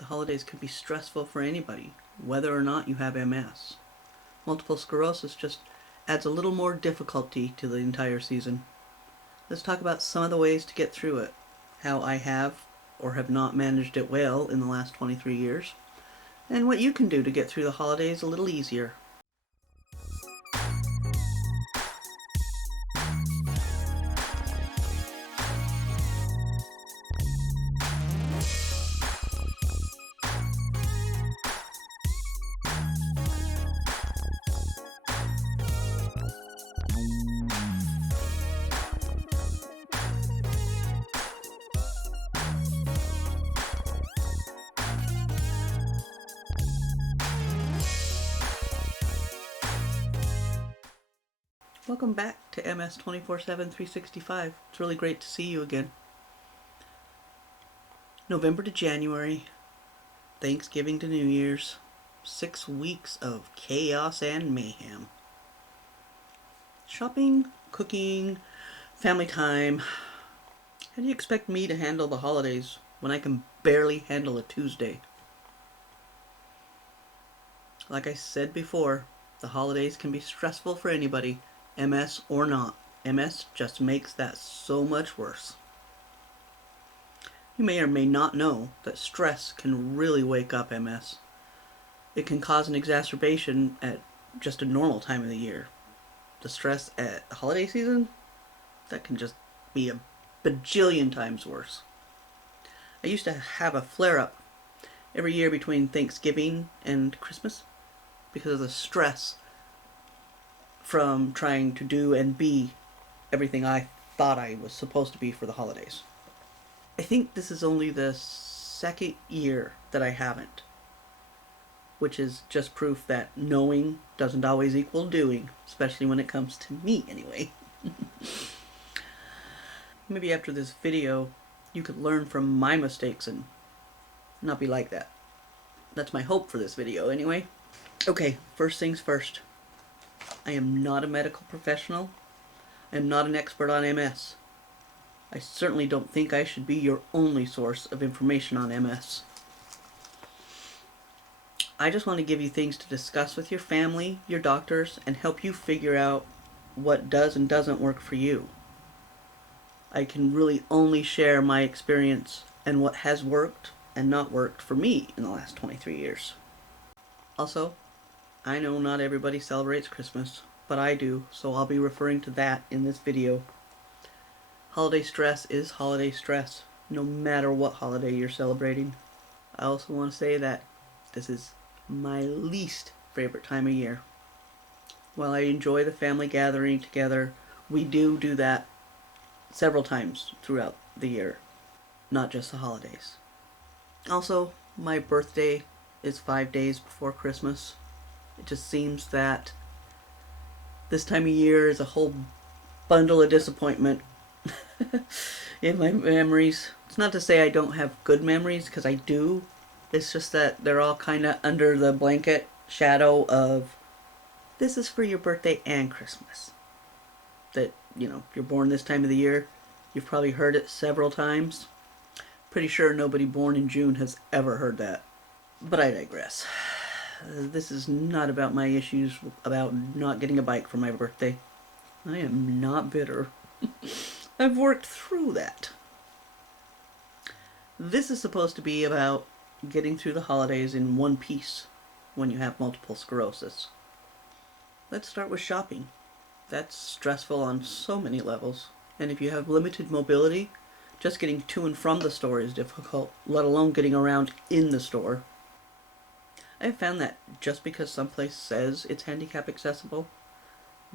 The holidays can be stressful for anybody, whether or not you have MS. Multiple sclerosis just adds a little more difficulty to the entire season. Let's talk about some of the ways to get through it, how I have or have not managed it well in the last 23 years, and what you can do to get through the holidays a little easier. Welcome back to MS 24/7 365. It's really great to see you again. November to January, Thanksgiving to New Year's, 6 weeks of chaos and mayhem. Shopping, cooking, family time. How do you expect me to handle the holidays when I can barely handle a Tuesday? Like I said before, the holidays can be stressful for anybody, MS or not. MS just makes that so much worse. You may or may not know that stress can really wake up MS. It can cause an exacerbation at just a normal time of the year. The stress at the holiday season, that can just be a bajillion times worse. I used to have a flare-up every year between Thanksgiving and Christmas because of the stress from trying to do and be everything I thought I was supposed to be for the holidays. I think this is only the second year that I haven't, which is just proof that knowing doesn't always equal doing, especially when it comes to me anyway. Maybe after this video you could learn from my mistakes and not be like that. That's my hope for this video anyway. Okay, first things first. I am not a medical professional. I am not an expert on MS. I certainly don't think I should be your only source of information on MS. I just want to give you things to discuss with your family, your doctors, and help you figure out what does and doesn't work for you. I can really only share my experience and what has worked and not worked for me in the last 23 years. Also, I know not everybody celebrates Christmas, but I do, so I'll be referring to that in this video. Holiday stress is holiday stress, no matter what holiday you're celebrating. I also want to say that this is my least favorite time of year. While I enjoy the family gathering together, we do that several times throughout the year, not just the holidays. Also, my birthday is 5 days before Christmas. It just seems that this time of year is a whole bundle of disappointment in my memories. It's not to say I don't have good memories, because I do. It's just that they're all kind of under the blanket shadow of this is for your birthday and Christmas. That, you're born this time of the year. You've probably heard it several times. Pretty sure nobody born in June has ever heard that. But I digress. This is not about my issues about not getting a bike for my birthday. I am not bitter. I've worked through that. This is supposed to be about getting through the holidays in one piece when you have multiple sclerosis. Let's start with shopping. That's stressful on so many levels. And if you have limited mobility, just getting to and from the store is difficult, let alone getting around in the store. I've found that just because someplace says it's handicap accessible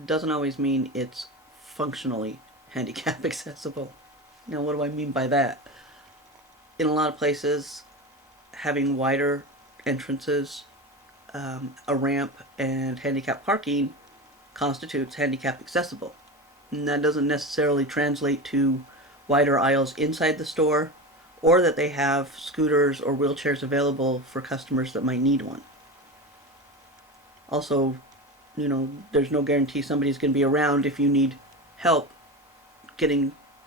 doesn't always mean it's functionally handicap accessible. Now, what do I mean by that? In a lot of places, having wider entrances, a ramp, and handicap parking constitutes handicap accessible. And that doesn't necessarily translate to wider aisles inside the store, or that they have scooters or wheelchairs available for customers that might need one. Also, there's no guarantee somebody's going to be around if you need help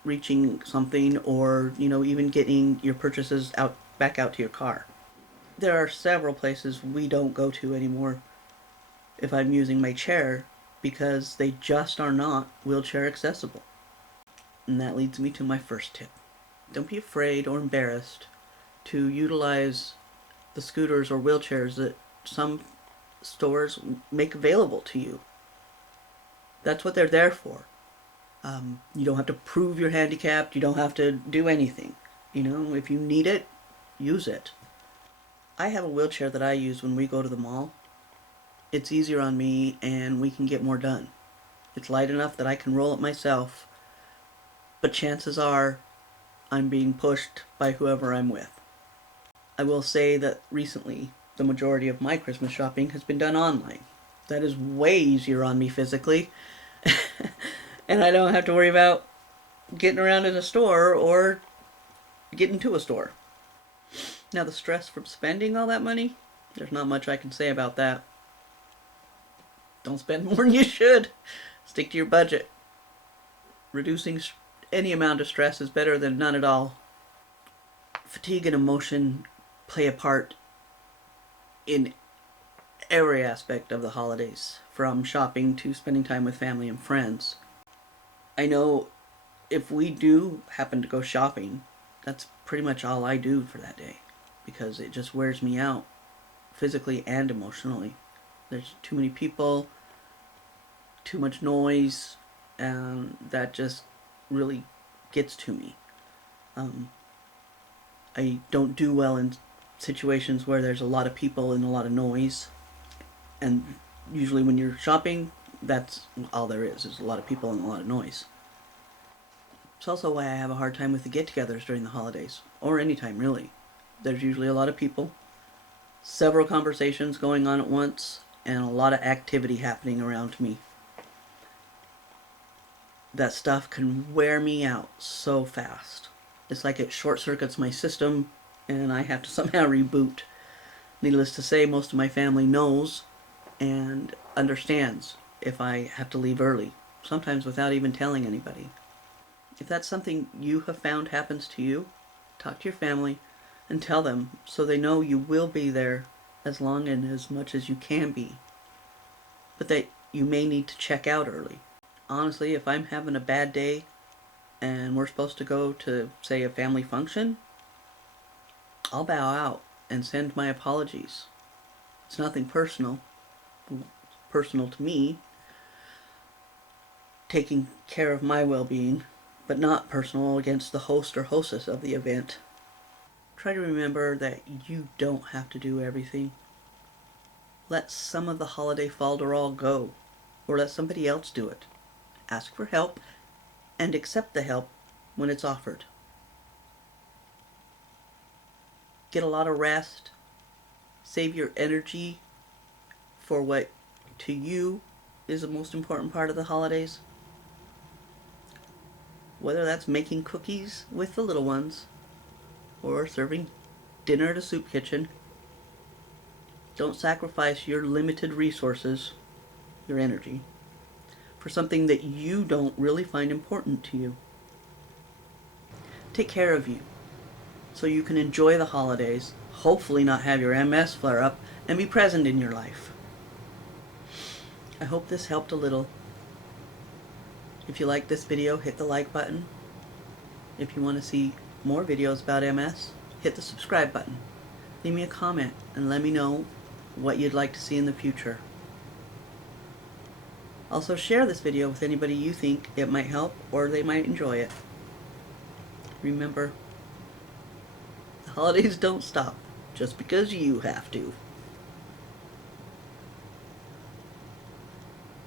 reaching something, or even getting your purchases back out to your car. There are several places we don't go to anymore if I'm using my chair because they just are not wheelchair accessible. And that leads me to my first tip. Don't be afraid or embarrassed to utilize the scooters or wheelchairs that some stores make available to you. That's what they're there for. You don't have to prove you're handicapped. You don't have to do anything. If you need it, use it. I have a wheelchair that I use when we go to the mall. It's easier on me and we can get more done. It's light enough that I can roll it myself, but chances are I'm being pushed by whoever I'm with. I will say that recently the majority of my Christmas shopping has been done online. That is way easier on me physically. And I don't have to worry about getting around in a store or getting to a store. Now, the stress from spending all that money, there's not much I can say about that. Don't spend more than you should. Stick to your budget. Reducing any amount of stress is better than none at all. Fatigue and emotion play a part in every aspect of the holidays, from shopping to spending time with family and friends. I know if we do happen to go shopping, that's pretty much all I do for that day, because it just wears me out physically and emotionally. There's too many people, too much noise, and that just really gets to me. I don't do well in situations where there's a lot of people and a lot of noise, and usually when you're shopping, that's all there is a lot of people and a lot of noise. It's also why I have a hard time with the get-togethers during the holidays, or any time really. There's usually a lot of people, several conversations going on at once, and a lot of activity happening around me. That stuff can wear me out so fast. It's like it short-circuits my system, and I have to somehow reboot. Needless to say, most of my family knows and understands if I have to leave early, sometimes without even telling anybody. If that's something you have found happens to you, talk to your family and tell them so they know you will be there as long and as much as you can be, but that you may need to check out early. Honestly, if I'm having a bad day and we're supposed to go to, say, a family function, I'll bow out and send my apologies. It's nothing personal. It's personal to me, taking care of my well-being, but not personal against the host or hostess of the event. Try to remember that you don't have to do everything. Let some of the holiday falderall go, or let somebody else do it. Ask for help and accept the help when it's offered. Get a lot of rest. Save your energy for what to you is the most important part of the holidays. Whether that's making cookies with the little ones or serving dinner at a soup kitchen. Don't sacrifice your limited resources, your energy, for something that you don't really find important to you. Take care of you so you can enjoy the holidays, hopefully not have your MS flare up, and be present in your life. I hope this helped a little. If you like this video, hit the like button. If you want to see more videos about MS, hit the subscribe button. Leave me a comment and let me know what you'd like to see in the future. Also, share this video with anybody you think it might help or they might enjoy it. Remember, the holidays don't stop just because you have to.